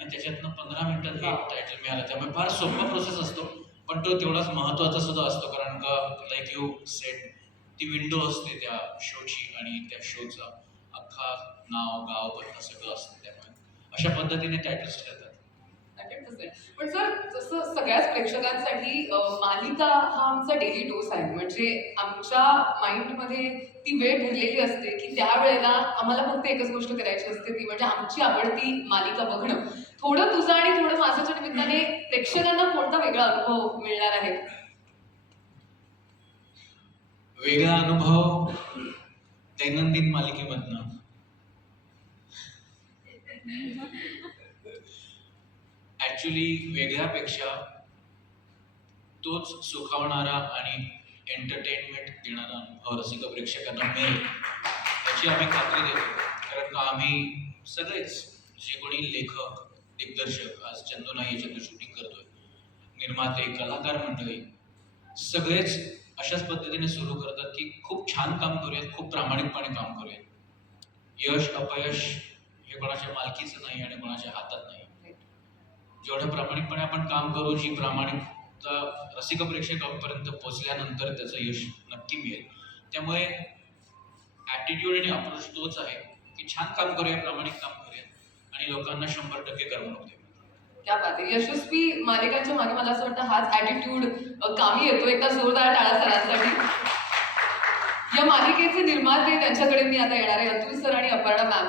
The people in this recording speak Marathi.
आणि त्याच्यातनं पंधरा मिनिटात एक टायटल मिळालं. त्यामुळे फार सोपा प्रोसेस असतो पण तो तेवढाच महत्त्वाचा सुद्धा असतो कारण का लाईक यू सेट ती विंडो असते त्या शोची आणि त्या शोचा अख्खा नाव गाव पत्ता सगळं असतं त्यामुळे. अशा पद्धतीने टायटल्स ठरतात 100%. पण सर जसं सगळ्याच प्रेक्षकांसाठी मालिका हा आमचा डेली डोस आहे. म्हणजे आमच्या माइंडमध्ये ती वेळ ठरलेली असते. त्यावेळेला आम्हाला फक्त एकच गोष्ट करायची असते ती म्हणजे आमची आवडती मालिका बघणं. थोडं तुझं आणि थोडं माझ्याच्या निमित्ताने प्रेक्षकांना कोणता वेगळा अनुभव मिळणार आहे? वेगळा अनुभव दैनंदिन मालिकेमधनं. ऍक्च्युली वेगळ्यापेक्षा तोच सुखावणारा आणि एंटरटेनमेंट देणारा अनुभव रसिक प्रेक्षकांना मिळेल. याची आम्ही खात्री देतो. कारण का आम्ही सगळेच जे कोणी लेखक दिग्दर्शक आज चंदू नाही याच्यातून शूटिंग करतोय निर्माते कलाकार मंडळी सगळेच अशाच पद्धतीने सुरू करतात की खूप छान काम करूयात खूप प्रामाणिकपणे काम करूयात. यश अपयश हे कोणाच्या मालकीचं नाही आणि कोणाच्या हातात नाही. जेवढं प्रामाणिकपणे आपण काम करू जी प्रामाणिकता रसिक प्रेक्षकांपर्यंत पोहोचल्यानंतर त्याचं यश नक्की मिळेल. त्यामुळे ॲटिट्यूड आणि अप्रोच तोच आहे की छान काम करूया प्रामाणिक काम करूया आणि लोकांना शंभर टक्के करमणूक देऊ त्या बात यशस्वी मालिकांच्या मागे मला असं वाटतं हाच ॲटिट्यूड कामी येतो एकदा जोरदार टाळा सरांसाठी. या मालिकेचे निर्माते त्यांच्याकडे मी आता येणार आहे. अतुल सर आणि अपर्णा मॅम.